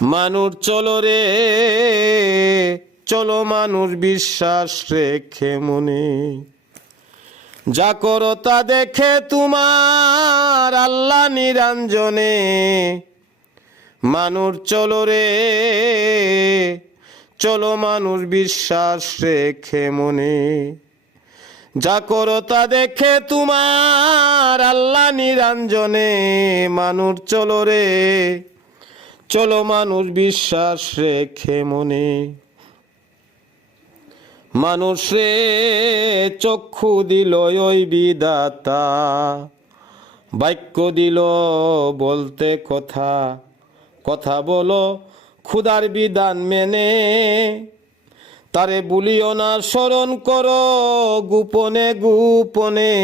মানুষ চলো রে চলো, মানুষ বিশ্বাস রেখে মনে, যা করো তা দেখে তোমার আল্লাহ নিরঞ্জনে। মানুষ চলো রে চলো, মানুষ বিশ্বাস রেখে মনে, যা করো তা দেখে তোমার আল্লাহ নিরঞ্জনে। মানুষ চলো রে চলো, মানুষ বিশ্বাস রেখে মনে। মানুষ রে চক্ষু দিল ওই বিধাতা, বাক্য দিল বলতে কথা, কথা বলো খুদার বিধান মেনে। তারে ভুলিও না, স্মরণ করো গোপনে গোপনে।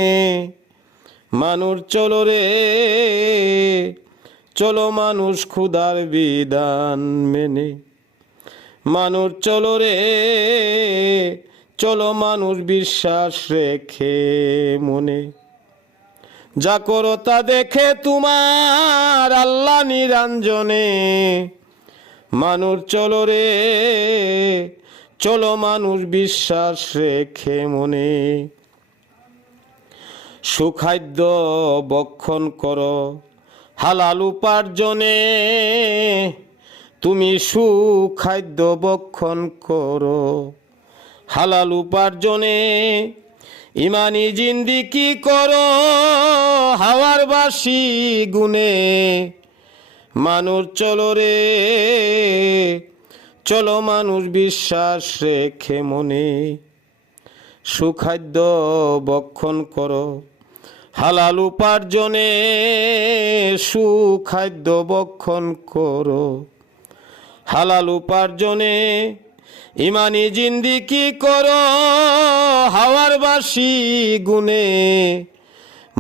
মানুষ চলো রে চলো, মানুষ খুদার বিধান মেনে। মানুষ চলো রে চলো, মানুষ বিশ্বাস রেখে মনে, যা করো তা দেখে তোমার আল্লাহ নিরঞ্জনে। মানুষ চলো রে চলো, মানুষ বিশ্বাস রেখে মনে। সুখাদ্য ভক্ষণ করো হালাল উপার্জনে, তুমি সুখাদ্য ভক্ষণ করো হালাল উপার্জনে। ইমানি জিন্দিগি করো হাওয়ার বাসি গুনে। মানুষ চলো রে চলো, মানুষ বিশ্বাস রেখে মনে, সুখাদ্য ভক্ষণ করো হালাল উপার্জনে। সুখাদ্য ভক্ষণ করো হালাল উপার্জনে। ইমানি জিন্দিগি করো হাওয়ার বাসি গুনে।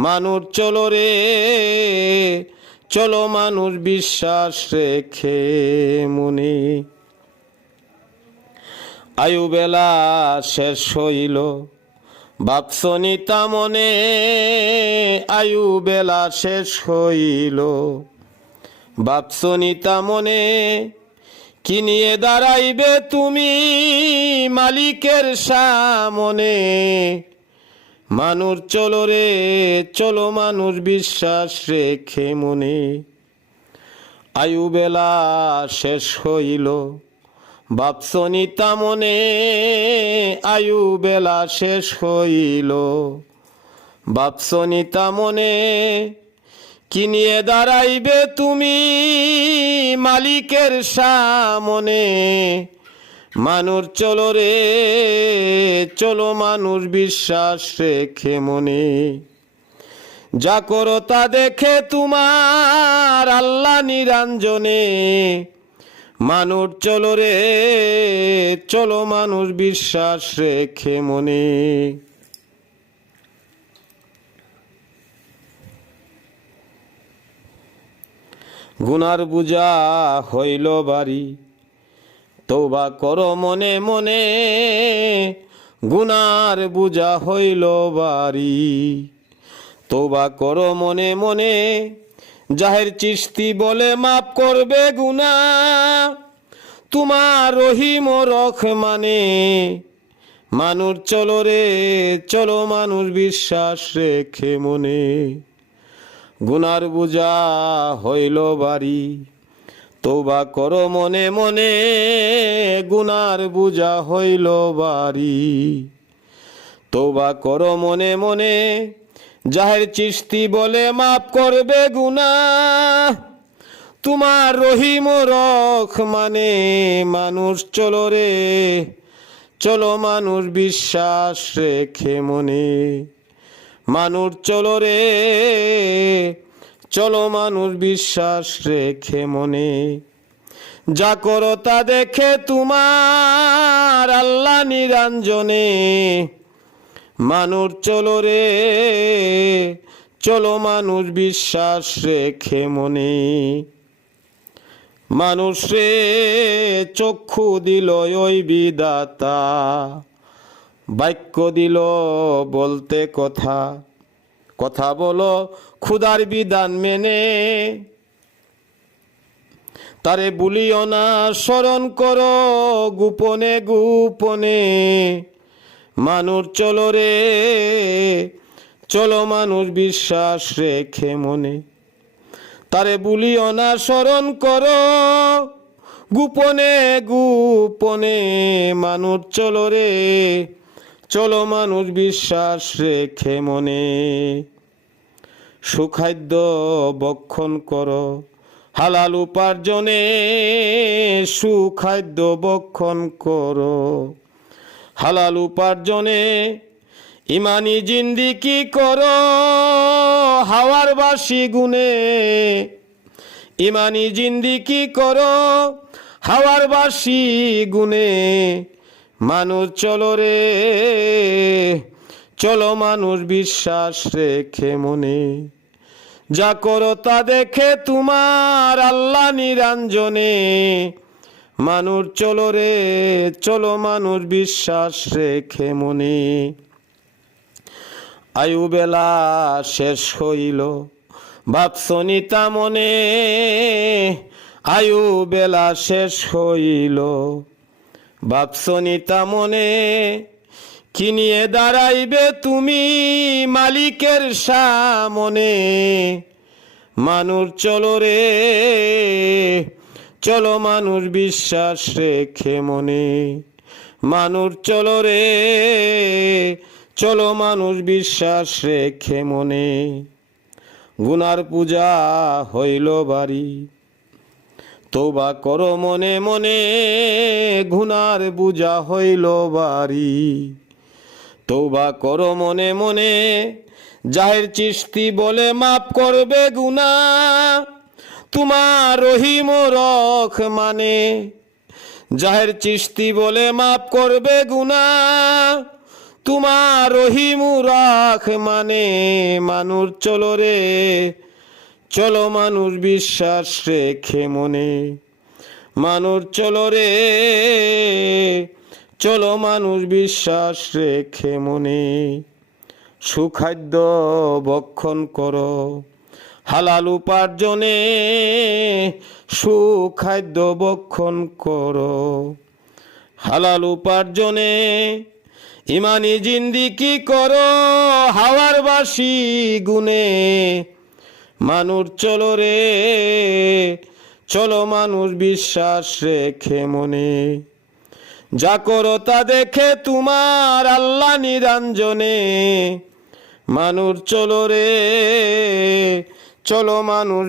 মানুষ চলো রে চলো, মানুষ বিশ্বাস রেখে মনে। আয়ু বেলা শেষ হইল ভাবছনি তা মনে, আয়ু বেলা শেষ হইল ভাবছনি তা মনে। কি নিয়ে দাঁড়াইবে তুমি মালিকের সামনে। মানুষ চলো রে চলো, মানুষ বিশ্বাস রেখে মনে। আয়ু বেলা শেষ হইল ভাবছনি তা মনে, আয়ু বেলা শেষ হইল ভাবছনি তা মনে। কি নিয়ে দাঁড়াইবে তুমি মালিকের সামনে। মানুষ চলো রে চলো, মানুষ বিশ্বাস রেখে মনে, যা করো তা দেখে তোমার আল্লাহ নিরঞ্জনে। মানুষ চলো রে চলো, মানুষ বিশ্বাস রেখে মনে। গুনার বুঝা হইল বাড়ি, তওবা করো মনে মনে। গুনার বুঝা হইল বাড়ি, তওবা করো মনে মনে। জাহের চিশতি বলে মাফ করবে গুনাহ, তোমার রহিম ও রহমানে। মানুষ চলো রে চলো, মানুষ বিশ্বাস রেখে মনে। গুনার বুঝা হইল বাড়ি, তওবা করো মনে মনে। গুনার বুঝা হইল বাড়ি, তওবা করো মনে মনে। জাহের চিশতি বলে মাফ করবে গুনাহ, তোমার রহিম ও রহমানে। মানুষ চলো রে চলো, মানুষ বিশ্বাস রেখে মনে। মানুষ চলো রে চলো, মানুষ বিশ্বাস রেখে মনে, যা করো তা দেখে তোমার আল্লাহ নিরঞ্জনে। মানুষ চলো রে চলো, মানুষ বিশ্বাস রেখে মনে। মানুষ রে চক্ষু দিল ওই বিধাতা, বাক্য দিল বলতে কথা, কথা বলো খুদার বিধান মেনে। তারে ভুলিও না স্মরণ করো গোপনে গোপনে। মানুষ চলো রে চলো মানুষ বিশ্বাস রেখে মনে। তারে ভুলিও না স্মরণ করো গোপনে গোপনে। মানুষ চলো রে চলো মানুষ বিশ্বাস রেখে মনে। সুখাদ্য ভক্ষণ করো হালাল উপার্জনে। সুখাদ্য ভক্ষণ করো হালাল উপার্জনে। ইমানি জিন্দিগি করো হাওয়ার বাসি গুনে। ইমানি জিন্দিগি করো হাওয়ার বাসি গুনে। মানুষ চলো রে চলো মানুষ বিশ্বাস রেখে মনে। যা করো তা দেখে তোমার আল্লাহ নিরঞ্জনে। মানুষ চলো রে চলো মানুষ বিশ্বাস রেখে মনে। আয়ু বেলা শেষ হইল ভাবছনি তা মনে। আয়ু বেলা শেষ হইল ভাবছনি তা মনে। কি নিয়ে দাঁড়াইবে তুমি মালিকের সামনে। মানুষ চলো রে চলো মানুষ বিশ্বাস রেখে মনে। মানুষ চলো রে চলো মানুষ বিশ্বাস রেখে মনে। গুনার পূজা হইল বাড়ি তওবা করো মনে মনে। গুনার পূজা হইল বাড়ি তওবা করো মনে মনে। জাহির চিশতি বলে মাফ করবে গুনাহ তোমার রহিম রহমানে। জাহির চিশতি বলে মাফ করবে গুনাহ তোমার রহিম রহমানে। মানুষ চলো রে চলো মানুষ বিশ্বাস রেখে মনে। মানুষ চলো রে চলো মানুষ বিশ্বাস রেখে মনে। সুখাদ্য ভক্ষণ করো হালাল উপার্জনে। সুখাদ্য ভক্ষণ করো হালাল উপার্জনে। ইমানি জিন্দিগি করো হাওয়ার বাসি গুনে। মানুষ চলো রে চলো মানুষ বিশ্বাস রেখে মনে। যা করো তা দেখে তোমার আল্লাহ নিরঞ্জনে। মানুষ চলো রে চলো মানুষ